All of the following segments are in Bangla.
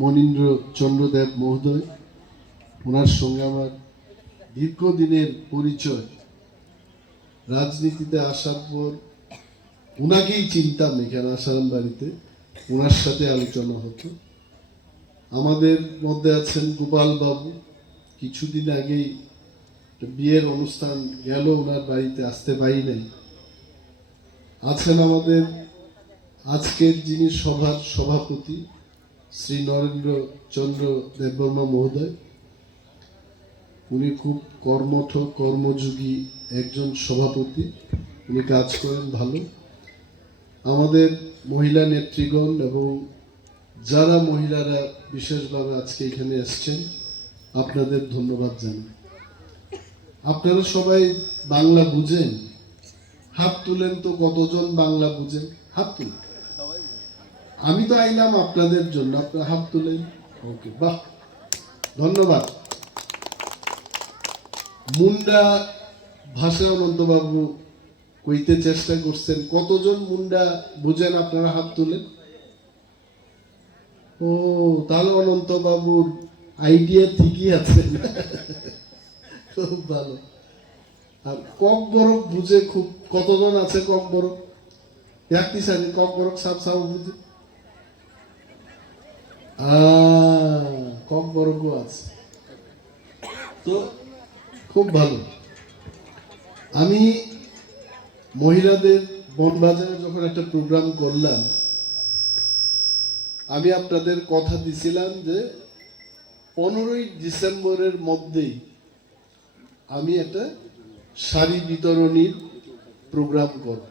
মনীন্দ্র চন্দ্রদেব মহোদয়, ওনার সঙ্গে আমার দীর্ঘদিনের পরিচয়। রাজনীতিতে আসার পর ওনাকেই চিনতাম এখানে আসারাম বাড়িতে, ওনার সাথে আলোচনা হতো। আমাদের মধ্যে আছেন গোপাল বাবু, কিছুদিন আগেই বিয়ের অনুষ্ঠান গেল, ওনার বাড়িতে আসতে পারি নাই। আছেন আমাদের আজকের যিনি সভার সভাপতি শ্রী নরেন্দ্র চন্দ্র দেববর্মা মহোদয়, উনি খুব কর্মঠ কর্মযোগী একজন সভাপতি, উনি কাজ করেন ভালো। আমাদের মহিলা নেত্রীগণ এবং যারা মহিলারা বিশেষভাবে আজকে এখানে এসছেন, আপনাদের ধন্যবাদ জানাই। আপনারা সবাই বাংলা বুঝেন? হাত তুলেন তো, কতজন বাংলা বুঝেন? হাত তুলেন। আমি তো আইলাম আপনাদের জন্য, আপনারা হাত তুলেন। ওকে, বাহ, ধন্যবাদ। মুন্ডা ভাষা অনন্তবাবু কইতে চেষ্টা করছেন, কতজন মুন্ডা বুঝেন? আপনারা হাত তুলেন। ও, তাহলে অনন্তবাবুর আইডিয়া ঠিকই আছে, খুব ভালো। আর কক বরক বুঝে খুব, কতজন আছে কক বরক? একটি সাথে কক বরক সাপ সাপ বুঝে, কক বরকও আছে, তো খুব ভালো। আমি মহিলাদের বনবাজারে যখন একটা প্রোগ্রাম করলাম, আমি আপনাদের কথা দিছিলাম যে 15ই ডিসেম্বরের মধ্যেই আমি একটা শাড়ি বিতরণীর প্রোগ্রাম করব।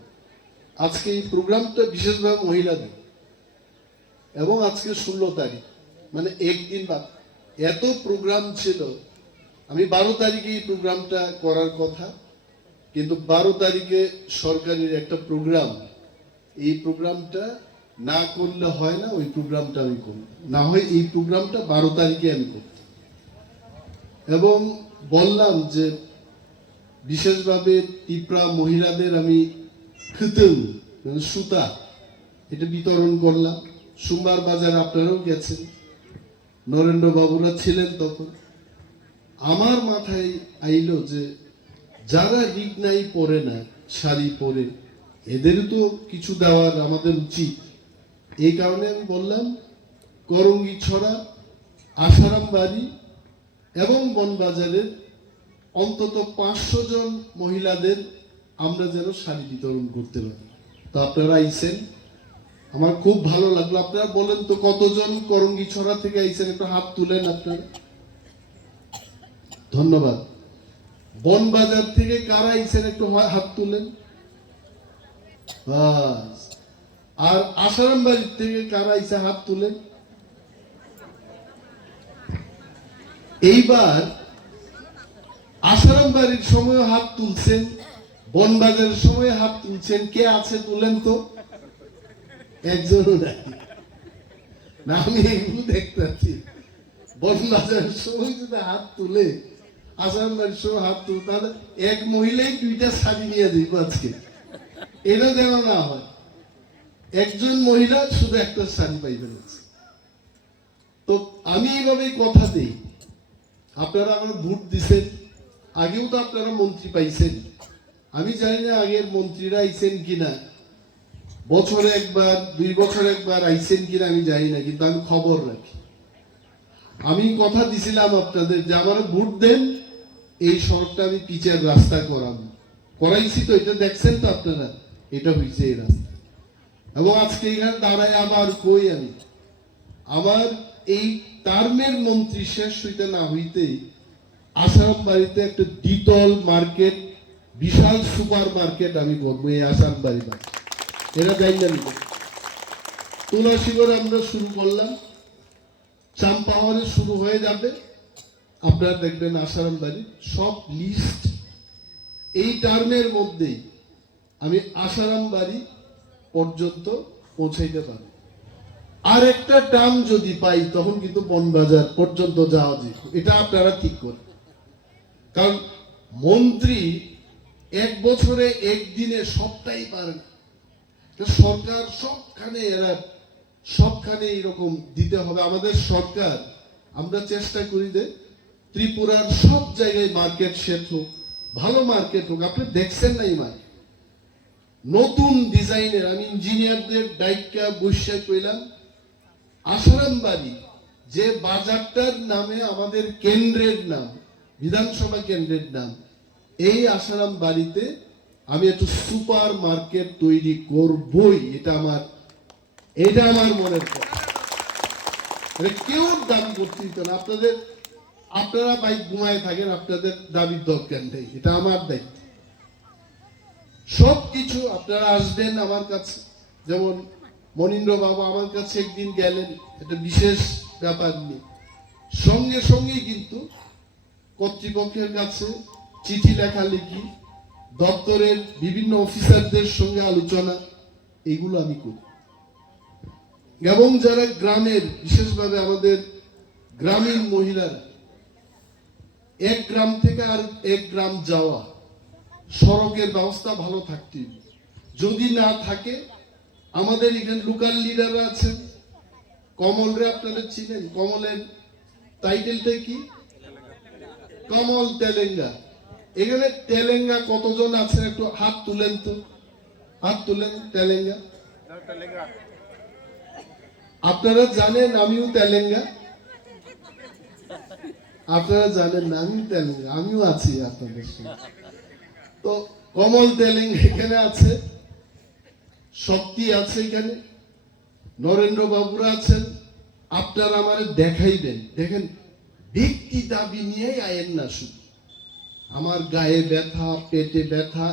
আজকে এই প্রোগ্রামটা বিশেষভাবে মহিলাদের, এবং আজকে 16 তারিখ, মানে একদিন বাদ। এত প্রোগ্রাম ছিল, আমি 12 তারিখে এই প্রোগ্রামটা করার কথা, কিন্তু 12 তারিখে সরকারের একটা প্রোগ্রাম, এই প্রোগ্রামটা না করলে হয় না, ওই প্রোগ্রামটা আমি করব। না হয় এই প্রোগ্রামটা 12 তারিখে আমি করব। এবং বললাম যে বিশেষভাবে ত্রিপুরা মহিলাদের আমি সুতা এটা বিতরণ করলাম। সোমবার বাজারে আপনারাও গেছেন, নরেন্দ্র বাবুরা ছিলেন তখন। আমার মাথায় আইলো যে যারা রিগনাই পরে না, শাড়ি পরে, এদের তো কিছু দেওয়ার আমাদের উচিত। এই কারণে আমি বললাম করঙ্গি ছড়া, আসারাম বাড়ি এবং বনবাজারের অন্তত 500 জন মহিলাদের আমরা যেন শাড়ি বিতরণ করতে পারি। তো আপনারা আইছেন, আমার খুব ভালো লাগলো। আপনারা বলেন তো কতজন করঙ্গি ছড়া থেকে আইছেন? একটু হাত তুলেন আপনারা। ধন্যবাদ। বনবাজার থেকে কারা আইছেন? একটু হাত তুলেন। বাস। আর আসারাম বাড়ির থেকে কারা আইছে? হাত তুলেন। এইবার আসারাম বাড়ির সময় হাত তুলছেন, বনবাজারের সময় হাত তুলছেন, কে আছে? তুলেন তো। একজনও নাই না, আমি এগুলো দেখতে পাচ্ছি। বনবাজারের সময় যদি হাত তুলে, আসারাম বাড়ির সময় হাত তুলে, তাহলে এক মহিলাই 2টা শাড়ি নিয়ে দিব আজকে। এটা যেন না হয়, একজন মহিলা শুধু একটা শাড়ি পাইবেন। তো আমি এইভাবে কথা দিই। আপনারা আমার ভোট দিচ্ছেন, আগেও তো আপনারা মন্ত্রী পাইছেন। আমি জানি না আগের মন্ত্রীরা আইছেন কিনা, বছরে একবার 2 বছর একবার আইছেন কিনা আমি জানি না, কিন্তু আমি খবর রাখি। আমি কথা দিছিলাম আপনাদের যে আমার ভোট দেন, এই সড়কটা আমি পিচের রাস্তা করাইছি। তো এটা দেখছেন তো আপনারা, এটা হয়েছে এই রাস্তা। এবং আজকে এখানে দাঁড়ায় আবার কই, আমি আমার এই টার্মের মন্ত্রী শেষ হইতে না হইতেই আসারাম বাড়িতে একটা দ্বিতল মার্কেট, বিশাল সুপার মার্কেট আমি করবো এই আসারাম বাড়ি। এরা যাই জানি। তুলাসীগড়ে আমরা শুরু করলাম, চাম্পাহারে শুরু হয়ে যাবে। আপনারা দেখবেন আসারাম বাড়ি সব লিস্ট এই টার্মের মধ্যেই আমি আসারাম বাড়ি পর্যন্ত পৌঁছাইতে পারি। আর একটা টার্ম যদি পাই, তখন কিন্তু বনবাজার পর্যন্ত যাওয়া যায়। এটা আপনারা ঠিক করেন, কারণ মন্ত্রী 1 বছরে 1 দিনে সবটাই পারেন। সরকার সবখানে এরা সবখানে এইরকম দিতে হবে। আমাদের সরকার, আমরা চেষ্টা করি যে ত্রিপুরার সব জায়গায় মার্কেট সেট হোক, ভালো মার্কেট হোক। আপনি দেখছেন না এই মার্কেট নতুন ডিজাইনের, আমি ইঞ্জিনিয়ারদের দায়িত্ব বসে কইলাম, আসারাম বাড়ি যে বাজারটার নামে আমাদের কেন্দ্রের নাম, বিধানসভা কেন্দ্রের নাম, এই আসারাম বাড়িতে আমি একটু সুপার মার্কেট তৈরি করবই। এটা আমার মনের কথা। কেউ দাবি করতে দিত না। আপনারা বাইক ঘুমায় থাকেন, আপনাদের দাবির দরকার নেই, এটা আমার দায়িত্ব। সবকিছু আপনারা আসবেন আমার কাছে। যেমন মনীন্দ্র বাবু আমার কাছে একদিন গেলেন একটা বিশেষ ব্যাপার নিয়ে, সঙ্গে সঙ্গে কিন্তু কর্তৃপক্ষের কাছে চিঠি লেখালেখি, দপ্তরের বিভিন্ন অফিসারদের সঙ্গে আলোচনা, এগুলো আমি করি। এবং যারা গ্রামের, বিশেষভাবে আমাদের গ্রামীণ মহিলারা, এক গ্রাম থেকে আর এক গ্রাম যাওয়া, সড়কের ব্যবস্থা ভালো থাকতে হবে। যদি না থাকে, আমাদের এখানে লোকাল লিডাররা আছেন, কমলরে আপনারা চিনেন, কমলের টাইটেলটা কি? কমল তেলেঙ্গা। এখানে তেলেঙ্গা কতজন আছেন একটু হাত তুলেন তো, হাত তুলেন। তেলেঙ্গা আপনারা জানেন আমিও তেলেঙ্গা, আপনারা জানেন না আমিও তেলেঙ্গা, আমিও আছি আপনাদের সঙ্গে। তো কমল তেলেঙ্গা এখানে আছে, শক্তি আছে এখানে, নরেন্দ্র বাবুরা আছেন। আপনারা আমার দেখাইবেন, দেখেন ব্যক্তি দাবি নিয়ে আয়েন না, শুধু আমার গায়ে ব্যথা, পেটে ব্যথা,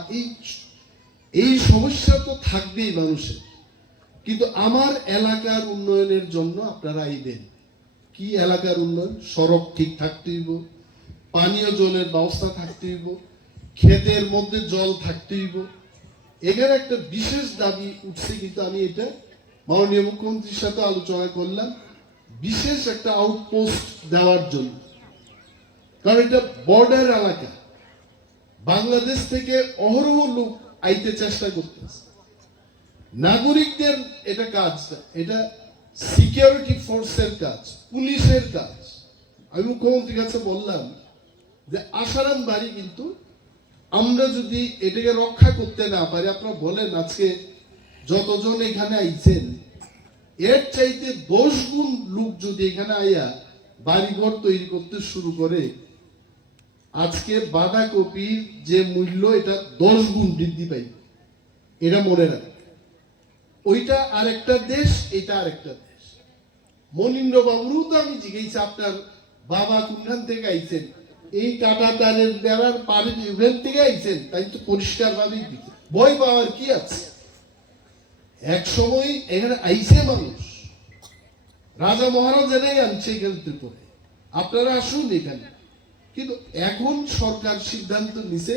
এই সমস্যা তো থাকবেই মানুষের, কিন্তু আমার এলাকার উন্নয়নের জন্য আপনারা আইবেন। কি এলাকার উন্নয়ন? সড়ক ঠিক থাকতে হইব, পানীয় জলের ব্যবস্থা থাকতে হইব, ক্ষেতের মধ্যে জল থাকতে হইব। এখানে একটা বিশেষ দাবি উঠছে, কিন্তু আমি এটা মাননীয় মুখ্যমন্ত্রীর সাথে আলোচনা করলাম, বিশেষ একটা আউটপোস্ট দেওয়ার জন্য। কারণ এটা বর্ডার এলাকা, বাংলাদেশ থেকে অহরহ লোক আইতে চেষ্টা করতেছে। নাগরিকদের এটা কাজ, এটা সিকিউরিটি ফোর্সের কাজ, পুলিশের কাজ। আমি মুখ্যমন্ত্রীর কাছে বললাম যে আসারাম বাড়ি কিন্তু আমরা যদি এটাকে রক্ষা করতে না পারি, আপনারা বলেন আজকে যতজন এখানে আইছেন, এর চাইতে 10 গুণ লোক যদি এখানে আইয়া বাড়িঘর তৈরি করতে শুরু করে, আজকে বাঁধাকপির যে মূল্য এটা 10 গুণ বৃদ্ধি পাই। এটা মনে রাখ, ওইটা আরেকটা দেশ, এটা আরেকটা দেশ। মনীন্দ্র বাবুরও তো আমি জিজ্ঞেস, আপনার বাবা কোনখান থেকে আইছেন? এই কাটা তারের বেড়ার পারে ইভেন্ট থেকে আইছেন, তাই তো পরিষ্কার ভাবেই দিচ্ছে, ভয় পাওয়ার কি আছে? এক সময় এখানে আইছে মানুষ, রাজা মহারাজারাই আনছে এখান থেকে, আপনারা আসুন এখানে। কিন্তু এখন সরকার সিদ্ধান্ত নিছে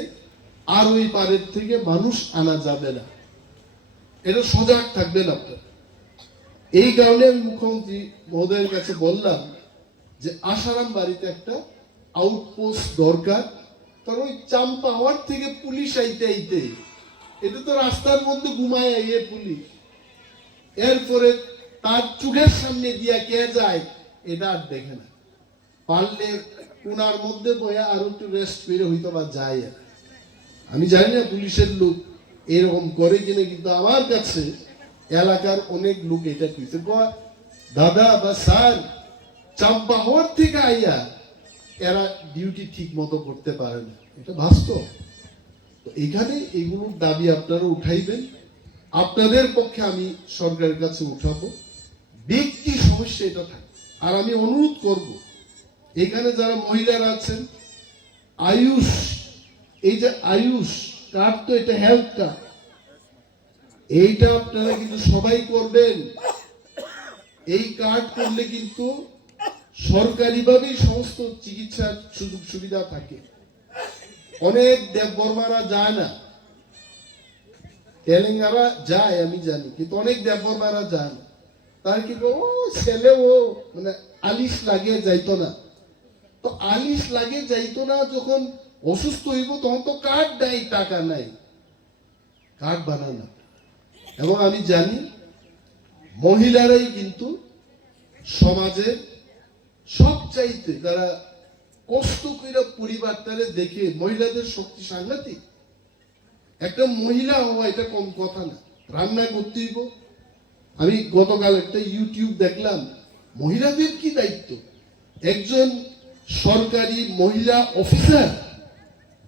আর ওই পারের থেকে মানুষ আনা যাবে না, এটা সজাগ থাকবেন আপনারা। এই কারণে আমি মুখ্যমন্ত্রী মহোদয়ের কাছে বললাম যে আসারাম বাড়িতে একটা আউটপোস্ট দরকার। কারণ ওই চাম্পাওয়ার থেকে পুলিশ আইতে আইতে, এটা তো রাস্তার মধ্যে ঘুমায় আইয়ে পুলিশ, এরপরে তার চোখের সামনে দিয়া কে যায় এটা আর দেখে না। পারলে কোনার মধ্যে বয়া আর একটু রেস্ট করে হইতো বা যায়। আমি জানি না পুলিশের লোক এরকম করে কিনা, কিন্তু আমার কাছে এলাকার অনেক লোক এটা কইছে, দাদা বা স্যার, চাম্পা হওয়ার থেকে আইয়া এরা ডিউটি ঠিক মতো করতে পারে না, এটা বাস্তব। তো এখানে এগুলোর দাবি আপনারা উঠাইবেন, আপনাদের পক্ষে আমি সরকারের কাছে উঠাবো। ব্যক্তি সমস্যা এটা থাকে। আর আমি অনুরোধ করব, এখানে যারা মহিলারা আছেন, আয়ুষ, এই যে আয়ুষ কার্ড, তো এটা হেলথ কার্ড, এইটা আপনারা কিন্তু সবাই করবেন। এই কার্ড করলে কিন্তু সরকারিভাবেই সমস্ত চিকিৎসার সুযোগ সুবিধা থাকে। অনেক দেববর্মারা যায় না, তেলেঙ্গানা যায় আমি জানি, কিন্তু অনেক দেববর্মারা যায় না। তার কি ও ছেলে, ও মানে আলিশ লাগে যাইতো না। তো আলিশ লাগে যাইতো না, যখন অসুস্থ হইব তখন তো কার্ড নাই, টাকা নাই, কার্ড বানানো। এবং আমি জানি মহিলারাই কিন্তু সমাজে সবচাইতে তারা কষ্ট করে পরিবারটারে দেখে মহিলাদের শক্তি সাংঘাতিক। একটা মহিলা হওয়া এটা কম কথা না, রান্না করতে হইব। আমি গতকাল একটা ইউটিউব দেখলাম, মহিলাদের কি দায়িত্ব। একজন সরকারি মহিলা অফিসার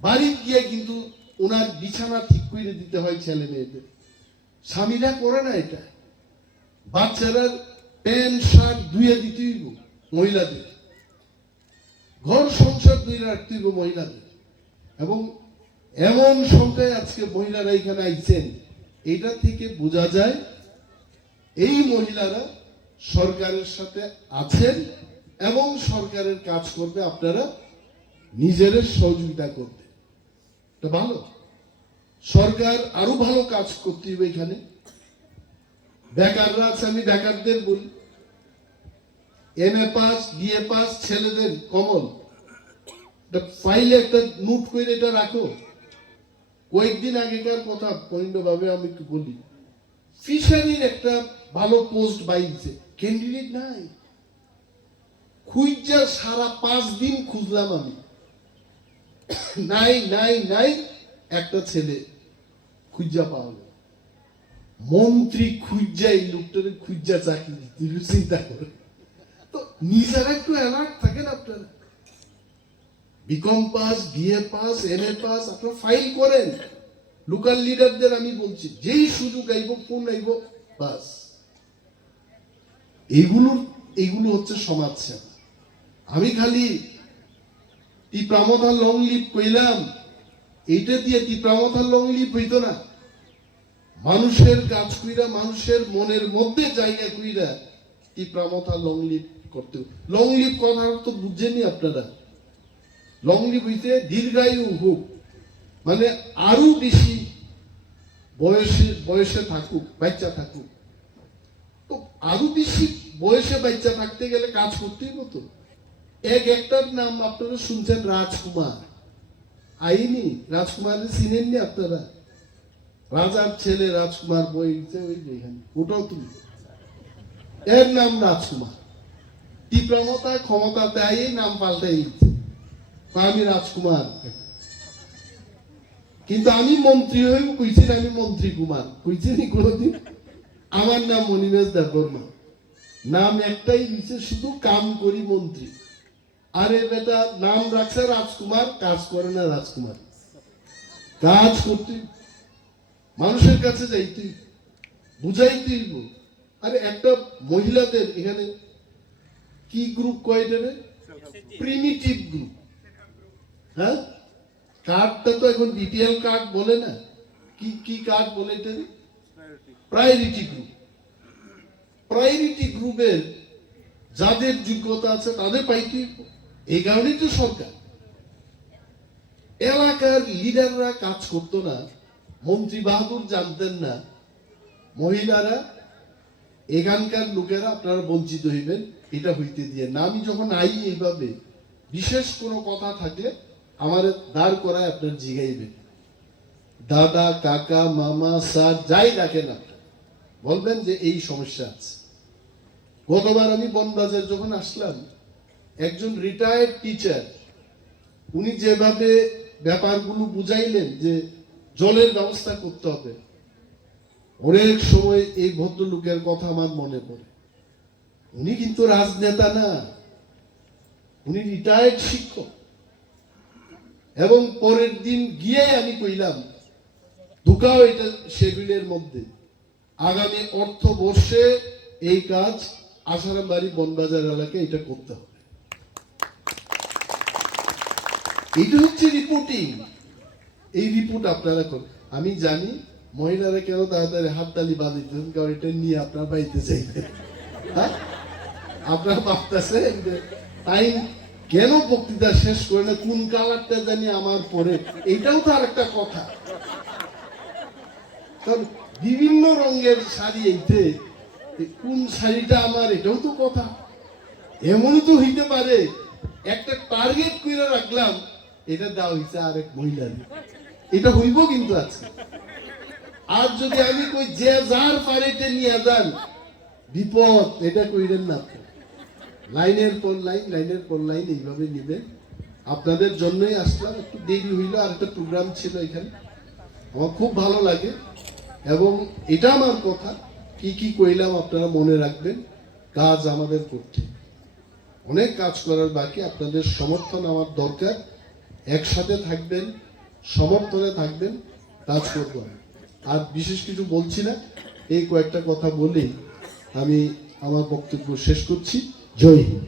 বাড়ি গিয়ে কিন্তু ওনার বিছানা ঠিক করে দিতে হয় ছেলে মেয়েদের, স্বামীরা করে না এটা। বাচ্চারা প্যান্ট শার্ট ধুয়ে দিতে হইব মহিলাদের, ঘর সংসার ধুয়ে রাখতে হইব মহিলাদের। এবং এমন সংখ্যায় আজকে মহিলারা এখানে আইছেন, এটা থেকে বোঝা যায় এই মহিলারা সরকারের সাথে আছেন এবং সরকারের কাজ করবে, আপনারা নিজেদের সহযোগিতা করবে। এটা ভালো, সরকার আরো ভালো কাজ করতে হবে। এখানে বেকাররা আছে, আমি বেকারদের বলি, MA পাস BA পাস ছেলেদের কমন ফাইলে একটা নোট করে এটা রাখো। কয়েকদিন আগেকার কথা পরিণভাবে আমি একটু বলি, ফিশারির একটা ভালো পোস্ট বাইছে, ক্যান্ডিডেট নাই। খুঁজা সারা 5 দিন খুঁজলাম আমি, নাই নাই নাই, একটা ছেলে খুঁজা পাওয়া গেল। মন্ত্রী খুঁজা এই লোকটারে খুঁজা চাকরি দিতে, চিন্তা করে। তো নিজেরা একটু অ্যালার্ট থাকেন আপনারা। BCom pass BA pass MA pass আপনারা ফাইল করেন। লোকাল লিডারদের আমি বলছি, যেই সুযোগ আইব ফোন আইব বাস। এইগুলো হচ্ছে সমাজ সেবা। আমি খালি টিপ্রামথা লং লিভ কইলাম, এইটা দিয়ে টিপ্রামথা লং লিভ হইতো না। মানুষের কাজ কইরা, মানুষের মনের মধ্যে জায়গা কইরা টিপ্রামথা লং লিভ করতে। লং লিভ কথা তো বুঝছেনই আপনারা। লং লিভ হইতে দীর্ঘায়ু হোক, মানে আরো বেশি বয়সে থাকুক, বাচ্চা থাকুক। তো আরো বেশি বয়সে বাচ্চা থাকতে গেলে কাজ করতেই মতো। একটার নাম আপনারা শুনছেন, রাজকুমার। আইনি রাজকুমারের চিনেননি আপনারা? রাজার ছেলে রাজকুমার বই, ওই যেখানে ওটাও তুমি, এর নাম রাজকুমার। ক্ষমতাতে আই নাম পাল্টাই আমি রাজকুমার। কিন্তু আমি মন্ত্রী হয়েও কইছি না আমি মন্ত্রী কুমার, কইছি নি কোনোদিন? আমার নাম মনিরাজ দেববর্মা, নাম একটাই দিচ্ছে, শুধু কাম করি মন্ত্রী। আরে বেটা, নাম রাখছে রাজকুমার, কাজ করে না রাজকুমার। কাজ করতে মানুষের কাছে যাইতে বুঝাইতে। আরে একটা মহিলাদের এখানে কি গ্রুপ কয়টা রে? Primitive group. হ্যাঁ, কার্ডটা তো এখন BPL কার্ড বলে না, কি কার্ড বলে এটা? Priority group. প্রায়োরিটি গ্রুপের যাদের যোগ্যতা আছে তাদের পাইতে। এই কারণেই তো সরকার, এলাকার লিডাররা কাজ করতো না, মন্ত্রী বাহাদুর জানতেন না মহিলারা, এখানকার লোকেরা আপনারা বঞ্চিত হইবেন, এটা হইতে দিয়ে না। আমি যখন আই এইভাবে বিশেষ কোনো কথা থাকলে আমার দাঁড় করায় আপনার জিগাইবেন, দাদা কাকা মামা স্যার যাই ডাকেন, আপনার বলবেন যে এই সমস্যা আছে। গতবার আমি বনবাজার যখন আসলাম, একজন রিটায়ার্ড টিচার, উনি যেভাবে ব্যাপারগুলো বুঝাইলেন যে জলের ব্যবস্থা করতে হবে, অনেক সময় এই ভদ্রলোকের কথা আমার মনে পড়ে। উনি কিন্তু রাজনেতা না, উনি রিটায়ার্ড শিক্ষক। এবং পরের দিন গিয়ে আমি কইলাম, ঢুকাও এটা শেডিউলের মধ্যে, আগামী অর্থবর্ষে এই কাজ আসারামবাড়ি বনবাজার এলাকায় এটা করতে হবে। এটা হচ্ছে রিপোর্টিং। এই রিপোর্ট আপনারা করেন। আমি জানি মহিলারা কেন তাড়াতাড়ি হাততালি বাজাইতেন, কারণ এটা নিয়ে আপনার বাড়িতে চাইতেন। হ্যাঁ, আপনারা ভাবতেছেন যে তাই কেন বক্তৃতা শেষ করে না, কোন কালারটা জানি আমার পরে, এইটাও তো আর একটা কথা। কারণ বিভিন্ন রঙের শাড়ি, এইতে কোন শাড়িটা আমার, এটাও তো কথা। এমনও তো হইতে পারে একটা টার্গেট করে রাখলাম, এটা দেওয়া হয়েছে আরেক মহিলার, এটা হইব কিন্তু আছে। আর যদি আমি কই যে যার পারেতে নিয়ে যান, বিপদ, এটা কইরেন না আপনি। লাইনের পর লাইন, লাইনের পর লাইন এইভাবে নিবেন। আপনাদের জন্যই আসলাম, একটু দেরি হইল, আর একটা প্রোগ্রাম ছিল এখানে। আমার খুব ভালো লাগে এবং এটা আমার কথা, কি কি কইলাম আপনারা মনে রাখবেন। কাজ আমাদের করতে, অনেক কাজ করার বাকি। আপনাদের সমর্থন আমার দরকার। একসাথে থাকবেন, সমর্থনে থাকবেন, কাজ করবো। আর বিশেষ কিছু বলছি না, এই কয়েকটা কথা বলেই আমি আমার বক্তব্য শেষ করছি। জয় হিন্দ।